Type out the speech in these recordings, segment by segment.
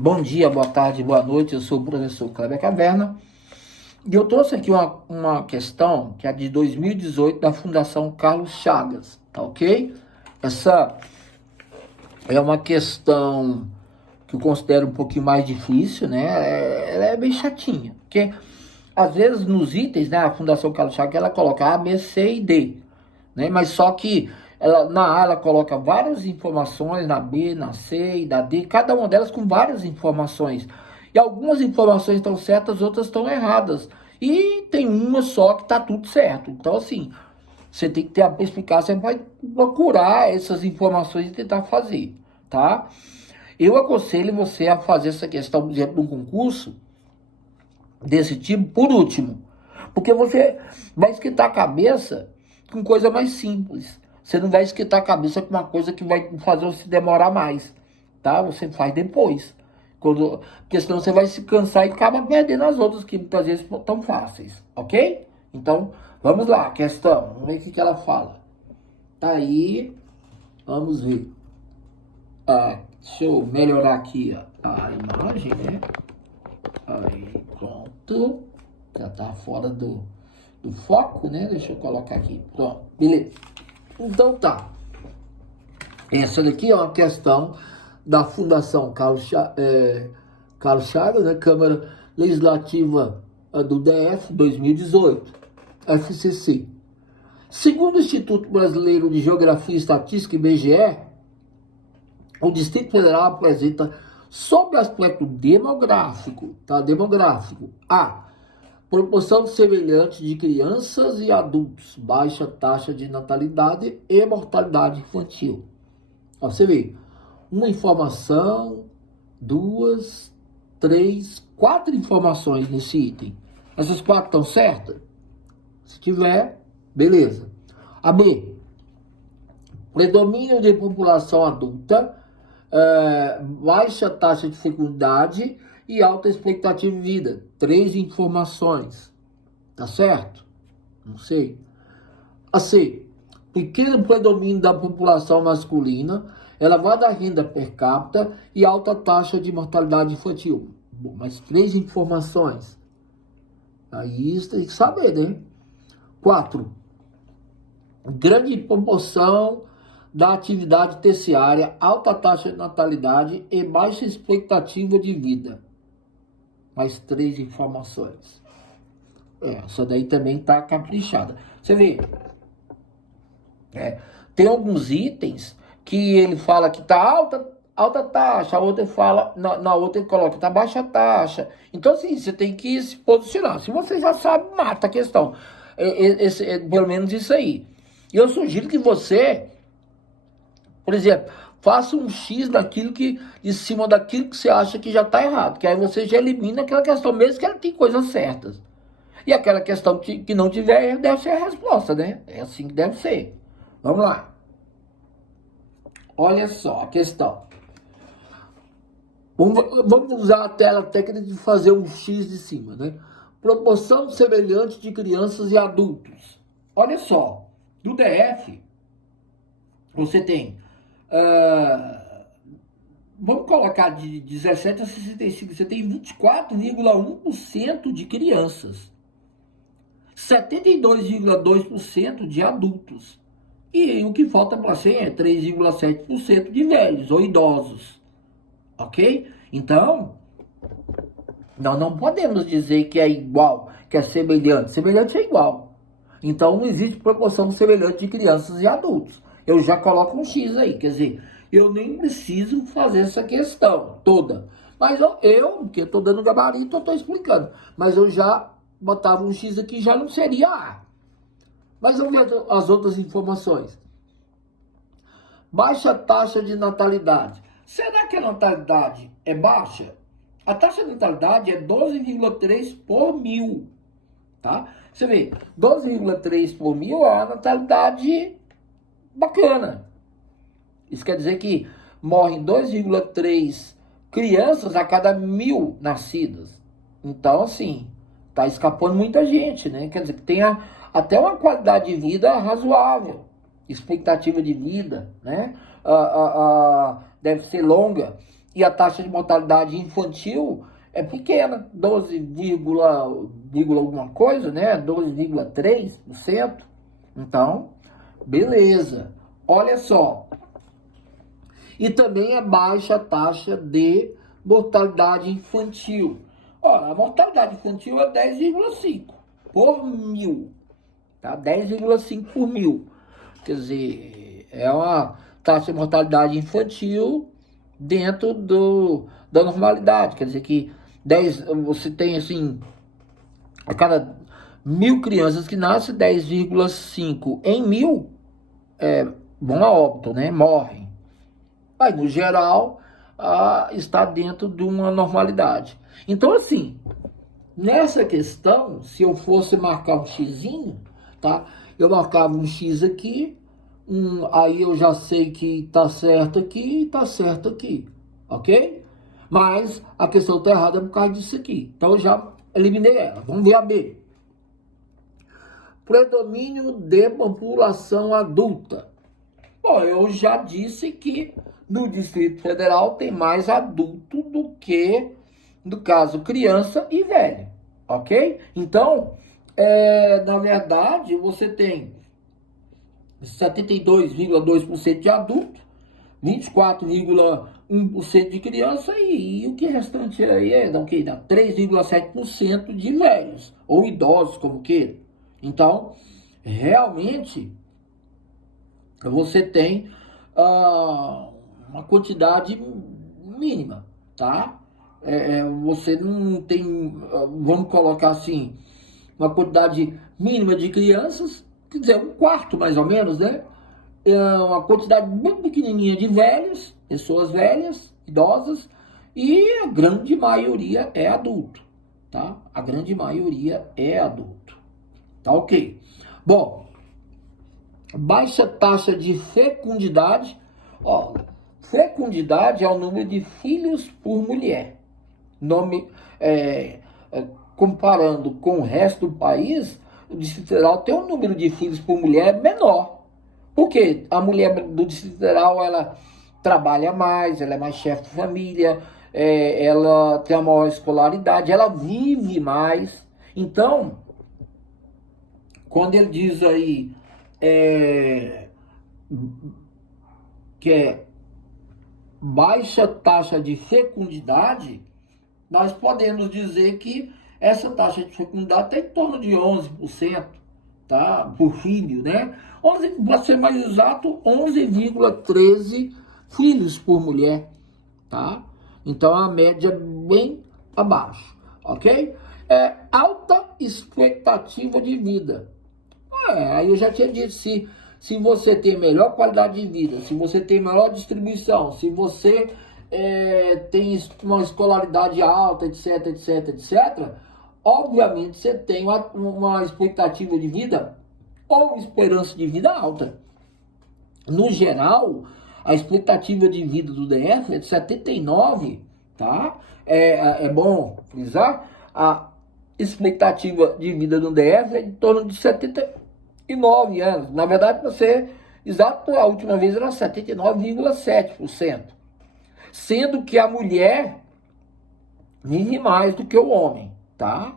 Bom dia, boa tarde, boa noite. Eu sou o professor Kleber Caverna e eu trouxe aqui uma questão que é de 2018 da Fundação Carlos Chagas, tá ok? Essa é uma questão que eu considero um pouquinho mais difícil, né? Ela é bem chatinha, porque às vezes nos itens, né, a Fundação Carlos Chagas ela coloca A, B, C e D, né? Mas só que na A ela coloca várias informações, na B, na C e na D, cada uma delas com várias informações. E algumas informações estão certas, outras estão erradas. E tem uma só que está tudo certo. Então, assim, você tem que ter a perspicácia, você vai procurar essas informações e tentar fazer, tá? Eu aconselho você a fazer essa questão, por exemplo, num concurso desse tipo, por último. Porque você vai esquentar a cabeça com coisa mais simples. Você não vai esquentar a cabeça com uma coisa que vai fazer você demorar mais, tá? Você faz depois. Porque senão você vai se cansar e acaba perdendo as outras que muitas vezes tão fáceis, ok? Então, vamos lá, questão. Vamos ver o que ela fala. Tá aí, vamos ver. Deixa eu melhorar aqui a imagem, né? Aí, pronto. Já tá fora do foco, né? Deixa eu colocar aqui. Pronto, beleza. Então tá. Essa daqui é uma questão da Fundação Carlos Chagas, né? Câmara Legislativa do DF 2018, FCC. Segundo o Instituto Brasileiro de Geografia e Estatística, IBGE, o Distrito Federal apresenta, sob aspecto demográfico, tá? Demográfico, a proporção semelhante de crianças e adultos, baixa taxa de natalidade e mortalidade infantil. Ó, você vê, uma informação, duas, três, quatro informações nesse item. Essas quatro estão certas? Se tiver, beleza. A B, predomínio de população adulta, baixa taxa de fecundidade e alta expectativa de vida. Três informações. Tá certo? Não sei. A C, pequeno predomínio da população masculina, elevada renda per capita e alta taxa de mortalidade infantil. Bom, mas três informações. Aí isso tem que saber, né? 4. Grande proporção da atividade terciária, alta taxa de natalidade e baixa expectativa de vida. Mais três informações. Essa daí também tá caprichada. Você vê, tem alguns itens que ele fala que tá alta taxa, a outra fala, na outra ele coloca tá baixa taxa. Então, assim, você tem que se posicionar. Se você já sabe, mata a questão. Pelo menos isso aí. E eu sugiro que você, por exemplo, faça um X daquilo que, em cima daquilo que você acha que já está errado. Que aí você já elimina aquela questão, mesmo que ela tem coisas certas. E aquela questão que não tiver, deve ser a resposta, né? É assim que deve ser. Vamos lá. Olha só a questão. Vamos usar a tela técnica de fazer um X de cima, né? Proporção semelhante de crianças e adultos. Olha só. Do DF, você tem... vamos colocar de 17 a 65. Você tem 24,1% de crianças. 72,2% de adultos. E o que falta para ser é 3,7% de velhos ou idosos. Ok? Então, nós não podemos dizer que é igual, que é semelhante. Semelhante é igual. Então, não existe proporção semelhante de crianças e adultos. Eu já coloco um X aí, quer dizer, eu nem preciso fazer essa questão toda. Mas porque eu estou dando gabarito, eu estou explicando. Mas eu já botava um X aqui, já não seria A. Mas vamos ver as outras informações. Baixa taxa de natalidade. Será que a natalidade é baixa? A taxa de natalidade é 12,3 por mil. Tá? Você vê, 12,3 por mil é uma natalidade bacana. Isso quer dizer que morrem 2,3 crianças a cada 1.000 nascidas. Então, assim, tá escapando muita gente, né? Quer dizer, que tem até uma qualidade de vida razoável, expectativa de vida, né? Deve ser longa. e a taxa de mortalidade infantil é pequena, 12, alguma coisa, né? 12,3%. Então, beleza. Olha só. E também é baixa a taxa de mortalidade infantil. Ó, a mortalidade infantil é 10,5 por mil. Tá? 10,5 por mil. Quer dizer, é uma taxa de mortalidade infantil dentro da normalidade. Quer dizer que você tem assim, a cada 1.000 crianças que nascem, 10,5 em 1.000 vão a óbito, né? Morrem. Aí, no geral, está dentro de uma normalidade. Então, assim, nessa questão, se eu fosse marcar um xizinho, tá? Eu marcava um X aqui, aí eu já sei que tá certo aqui e tá certo aqui, ok? Mas a questão tá errada por causa disso aqui. Então eu já eliminei ela. Vamos ver a B. Predomínio de população adulta. Bom, eu já disse que no Distrito Federal tem mais adulto do que, no caso, criança e velho, ok? Então, na verdade, você tem 72,2% de adulto, 24,1% de criança e o que restante aí é 3,7% de velhos, ou idosos, como queira. Então, realmente, você tem uma quantidade mínima, tá? Você não tem, vamos colocar assim, uma quantidade mínima de crianças, quer dizer, um quarto mais ou menos, né? Uma quantidade bem pequenininha de velhos, pessoas velhas, idosas, e a grande maioria é adulto, tá? A grande maioria é adulto, tá ok? Bom, baixa taxa de fecundidade. Ó, fecundidade é o número de filhos por mulher. Comparando com o resto do país, o Distrito Federal tem um número de filhos por mulher menor. Porque a mulher do Distrito Federal, ela trabalha mais, ela é mais chefe de família, ela tem a maior escolaridade, ela vive mais. Então, quando ele diz aí que é baixa taxa de fecundidade, nós podemos dizer que essa taxa de fecundidade está em torno de 11%, tá? Por filho, né? 11, para ser mais exato, 11,13 filhos por mulher, tá? Então, a média bem abaixo, ok? Alta expectativa de vida. Aí eu já tinha dito, se você tem melhor qualidade de vida, se você tem melhor distribuição, se você tem uma escolaridade alta, etc, etc, etc, obviamente você tem uma expectativa de vida ou esperança de vida alta. No geral, a expectativa de vida do DF é de 79, tá? É bom frisar, a expectativa de vida do DF é em torno de 79 anos. Na verdade, para ser exato, a última vez era 79,7%. Sendo que a mulher vive mais do que o homem, tá?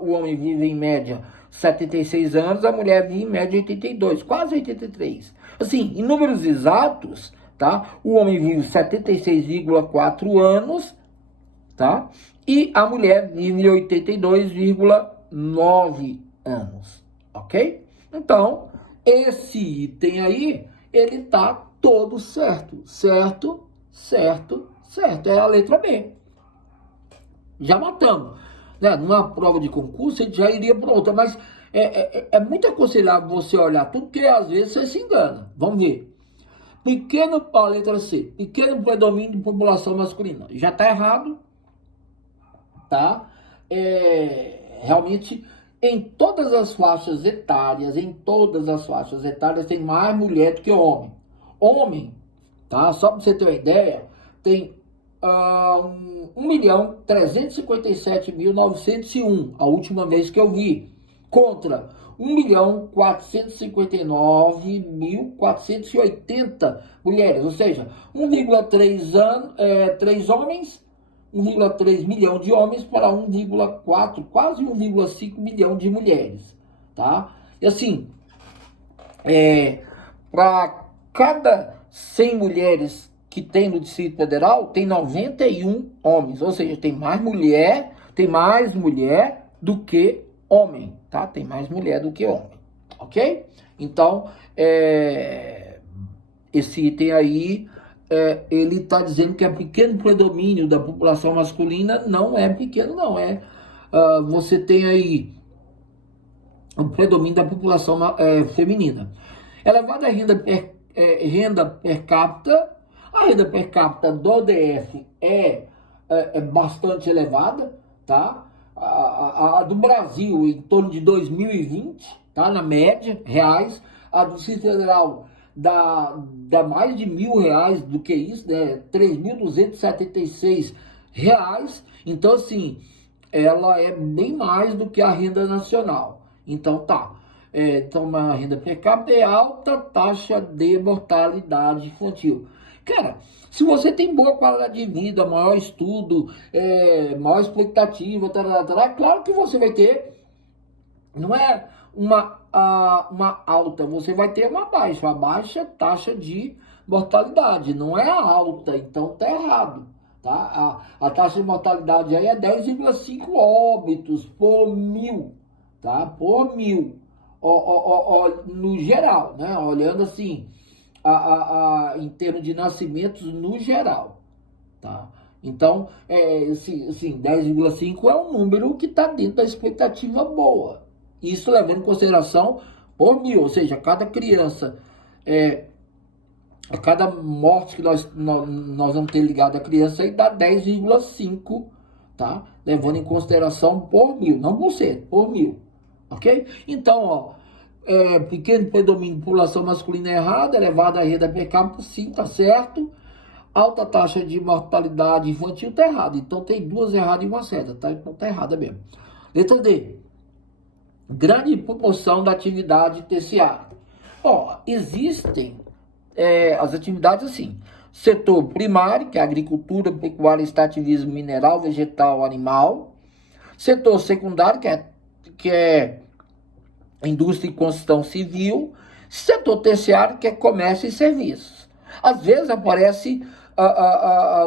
O homem vive em média 76 anos, a mulher vive em média 82, quase 83. Assim, em números exatos, tá? O homem vive 76,4 anos, tá? E a mulher vive 82,9 anos, ok? Então, esse item aí, ele tá todo certo, certo, certo, certo. É a letra B. Já matamos. Né? Numa prova de concurso, a gente já iria para outra, mas é muito aconselhável você olhar tudo, porque às vezes você se engana. Vamos ver. Pequeno, a letra C, pequeno predomínio de população masculina. Já está errado, tá? Realmente, em todas as faixas etárias, tem mais mulher do que homem. Homem, tá? Só para você ter uma ideia, tem 1.357.901, a última vez que eu vi, contra 1.459.480 mulheres, ou seja, 1,3 homens, 1,3 milhão de homens para 1,4, quase 1,5 milhão de mulheres, tá? E assim, para cada 100 mulheres que tem no Distrito Federal, tem 91 homens, ou seja, tem mais mulher do que homem, tá? Tem mais mulher do que homem, ok? Então, esse item aí, ele está dizendo que é pequeno predomínio da população masculina. Não é pequeno, não, você tem aí o predomínio da população feminina. Elevada renda per capita. A renda per capita do DF é bastante elevada, tá? A do Brasil em torno de 2.020, tá? Na média, reais. A do Distrito Federal dá mais de R$1.000 do que isso, né? R$3.276. Então, assim, ela é bem mais do que a renda nacional. Então, tá. Então, a renda per capita é alta taxa de mortalidade infantil. Cara, se você tem boa qualidade de vida, maior estudo, maior expectativa, claro que você vai ter, não é uma alta, você vai ter uma baixa taxa de mortalidade, não é a alta, então tá errado, tá? A taxa de mortalidade aí é 10,5 óbitos por mil, tá? Por mil, no geral, né? Olhando assim, em termos de nascimentos no geral, tá? Então, assim, 10,5 é um número que está dentro da expectativa boa. Isso levando em consideração por mil, ou seja, cada criança, a cada morte que nós vamos ter ligado a criança, aí dá 10,5, tá? Levando em consideração por mil, não por cento, por mil, ok? Então, ó, pequeno predomínio de população masculina errada, elevada a renda per capita, sim, tá certo. Alta taxa de mortalidade infantil, tá errado. Então tem duas erradas e uma certa, tá? Então tá errada mesmo. Letra D. Grande proporção da atividade terciária. Ó, existem as atividades assim. Setor primário, que é agricultura, pecuária, extrativismo, mineral, vegetal, animal. Setor secundário, que é indústria e construção civil. Setor terciário, que é comércio e serviços. Às vezes aparece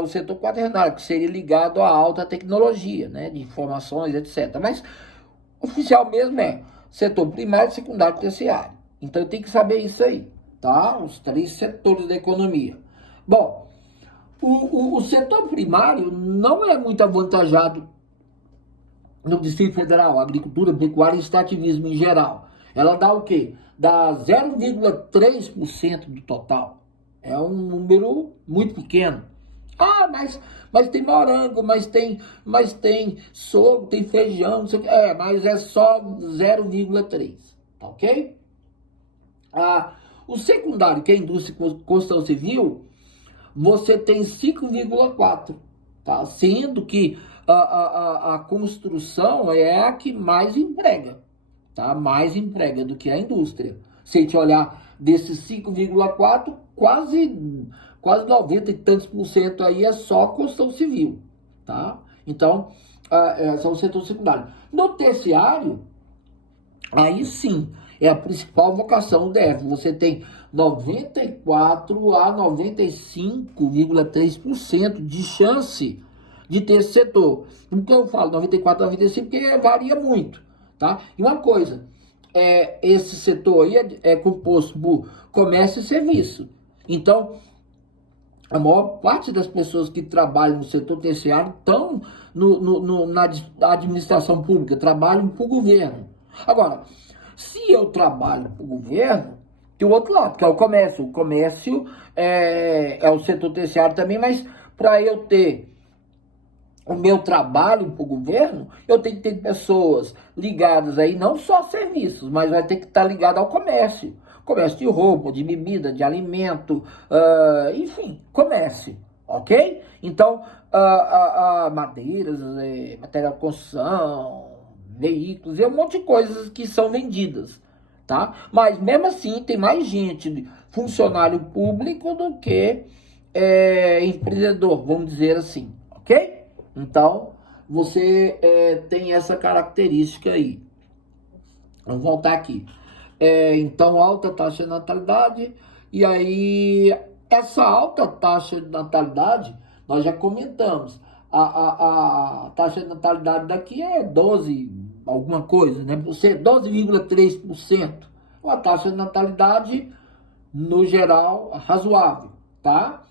o setor quaternário, que seria ligado à alta tecnologia, né, de informações, etc. Mas oficial mesmo é setor primário, secundário e terciário. Então eu tenho que saber isso aí, tá? Os 3 setores da economia. Bom, o setor primário não é muito avantajado no Distrito Federal, agricultura, pecuária e extrativismo em geral. Ela dá o quê? Dá 0,3% do total. É um número muito pequeno. Ah, mas tem morango, mas tem sorgo, tem feijão, não sei o que. Mas é só 0,3, tá ok? O secundário, que é a indústria e construção civil, você tem 5,4, tá? Sendo que a construção é a que mais emprega, tá? Mais emprega do que a indústria. Se a gente olhar desses 5,4, quase 90 e tantos por cento aí é só construção civil, tá? Então, são o setor secundário. No terciário, aí sim, é a principal vocação do DF. Você tem 94 a 95,3% de chance de ter esse setor. Por que eu falo 94 a 95? Porque varia muito, tá? E uma coisa, esse setor aí é composto por comércio e serviço. Então, a maior parte das pessoas que trabalham no setor terciário estão na administração pública, trabalham para o governo. Agora, se eu trabalho para o governo, tem o outro lado, que é o comércio. O comércio é o setor terciário também, mas para eu ter o meu trabalho para o governo, eu tenho que ter pessoas ligadas aí, não só a serviços, mas vai ter que estar ligado ao comércio. Comércio de roupa, de bebida, de alimento, enfim, comércio, ok? Então, madeiras, material de construção, veículos, e um monte de coisas que são vendidas, tá? Mas mesmo assim tem mais gente, funcionário público, do que empreendedor, vamos dizer assim, ok? Então, você tem essa característica aí. Vamos voltar aqui. Então, alta taxa de natalidade, e aí, essa alta taxa de natalidade, nós já comentamos, a taxa de natalidade daqui é 12, alguma coisa, né? 12,3%. Uma taxa de natalidade, no geral, razoável, tá?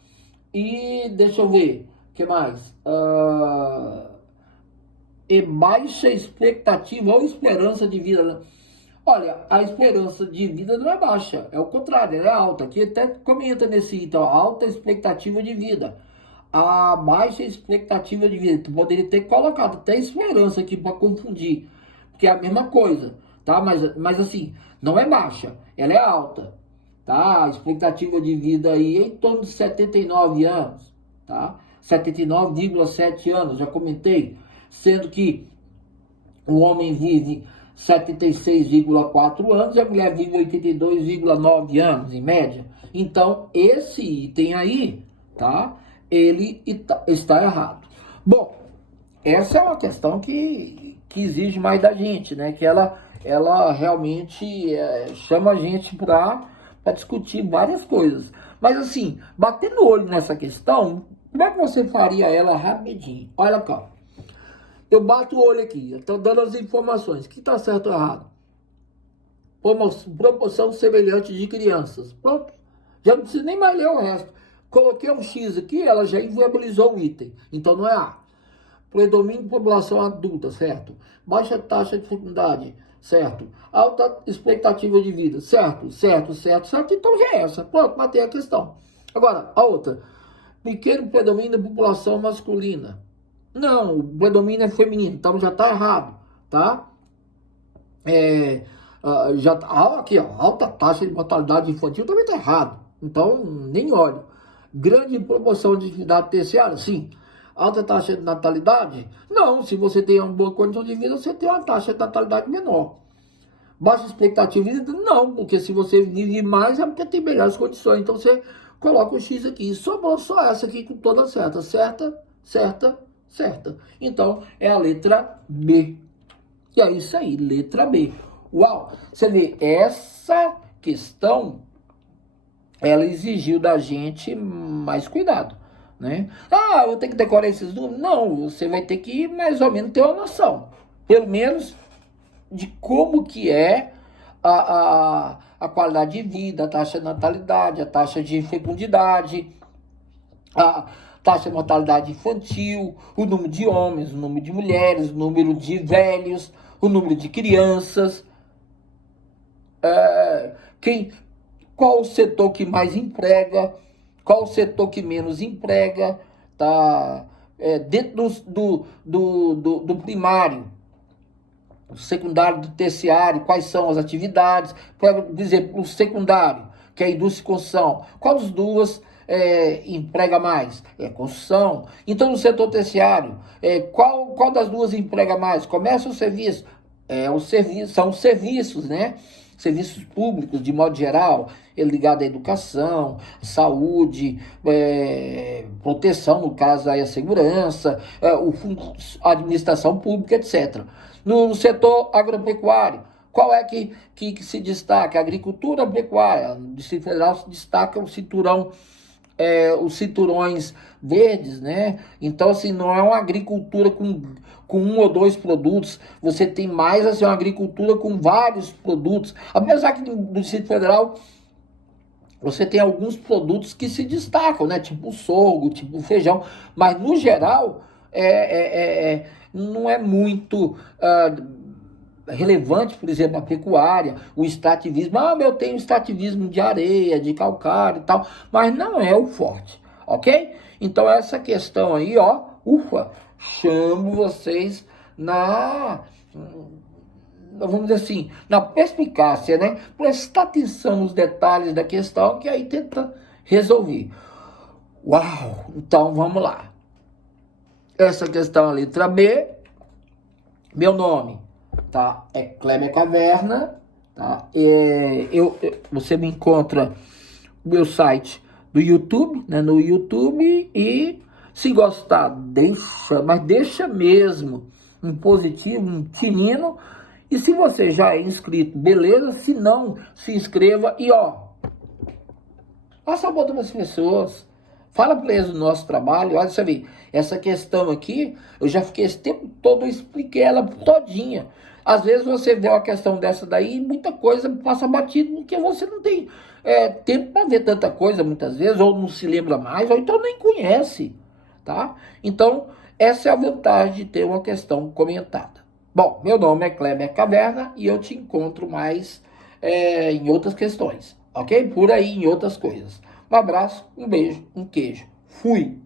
E deixa eu ver, o que mais? E baixa expectativa ou esperança de vida, né? Olha, a esperança de vida não é baixa, é o contrário, ela é alta. Aqui até comenta nesse item, ó, alta expectativa de vida. A baixa expectativa de vida, tu poderia ter colocado até esperança aqui para confundir, porque é a mesma coisa, tá? Mas assim, não é baixa, ela é alta, tá? A expectativa de vida aí é em torno de 79 anos, tá? 79,7 anos, já comentei, sendo que o homem vive 76,4 anos e a mulher vive 82,9 anos, em média. Então, esse item aí, tá? Ele está errado. Bom, essa é uma questão que exige mais da gente, né? Que ela realmente chama a gente para discutir várias coisas. Mas assim, batendo o olho nessa questão, como é que você faria ela rapidinho? Olha cá. Eu bato o olho aqui, eu estou dando as informações. O que está certo ou errado? Proporção semelhante de crianças. Pronto. Já não preciso nem mais ler o resto. Coloquei um X aqui, ela já inviabilizou o item. Então não é A. Predomínio de população adulta, certo? Baixa taxa de fecundidade, certo? Alta expectativa de vida, certo? Então já é essa. Pronto, matei a questão. Agora, a outra. Pequeno predomínio da população masculina. Não, o predomínio é feminino, então já está errado, tá? Já aqui, ó, alta taxa de mortalidade infantil também está errado, então nem olho. Grande proporção de atividade terciária, sim. Alta taxa de natalidade? Não, se você tem uma boa condição de vida, você tem uma taxa de natalidade menor. Baixa expectativa de vida? Não, porque se você vive mais é porque tem melhores condições, então você coloca o X aqui. E sobrou só essa aqui com toda certa. Então, é a letra B. E é isso aí, letra B. Uau! Você vê, essa questão, ela exigiu da gente mais cuidado, né? Ah, eu vou ter que decorar esses números? Não, você vai ter que mais ou menos ter uma noção. Pelo menos de como que é a qualidade de vida, a taxa de natalidade, a taxa de fecundidade, a taxa de mortalidade infantil, o número de homens, o número de mulheres, o número de velhos, o número de crianças, qual o setor que mais emprega, qual o setor que menos emprega, tá? Dentro do primário, do secundário, do terciário, quais são as atividades, por exemplo, o secundário, que é a indústria e construção, qual das duas emprega mais? É construção. Então, no setor terciário, qual das duas emprega mais? Comércio ou serviço? São os serviços, né? Serviços públicos, de modo geral, ligado à educação, saúde, proteção, no caso aí a segurança, a administração pública, etc. No setor agropecuário, qual é que se destaca? A agricultura, a pecuária. No Distrito Federal se destaca o cinturão, os cinturões verdes, né? Então, assim, não é uma agricultura com um ou dois produtos, você tem mais, assim, uma agricultura com vários produtos. Apesar que no Distrito Federal você tem alguns produtos que se destacam, né? Tipo o sorgo, tipo o feijão, mas no geral não é muito relevante, por exemplo, a pecuária, o extrativismo. Eu tenho extrativismo de areia, de calcário e tal, mas não é o forte, ok? Então essa questão aí, ó, chamo vocês vamos dizer assim, na perspicácia, né? Prestar atenção nos detalhes da questão, que aí tenta resolver. Uau! Então vamos lá. Essa questão, a letra B, meu nome, tá? É Kleber Caverna, tá? Você me encontra no meu site do YouTube, né? No YouTube, e se gostar, deixa, mas deixa mesmo um positivo, um tinino. E se você já é inscrito, beleza? Se não, se inscreva e passa a botar para as pessoas. Fala para eles do nosso trabalho. Olha, você vê, essa questão aqui, eu já fiquei esse tempo todo, eu expliquei ela todinha. Às vezes você vê uma questão dessa daí, muita coisa passa batido, porque você não tem tempo para ver tanta coisa, muitas vezes, ou não se lembra mais, ou então nem conhece, tá? Então, essa é a vantagem de ter uma questão comentada. Bom, meu nome é Kleber Caverna e eu te encontro mais em outras questões, ok? Por aí, em outras coisas. Um abraço, um beijo, um queijo. Fui!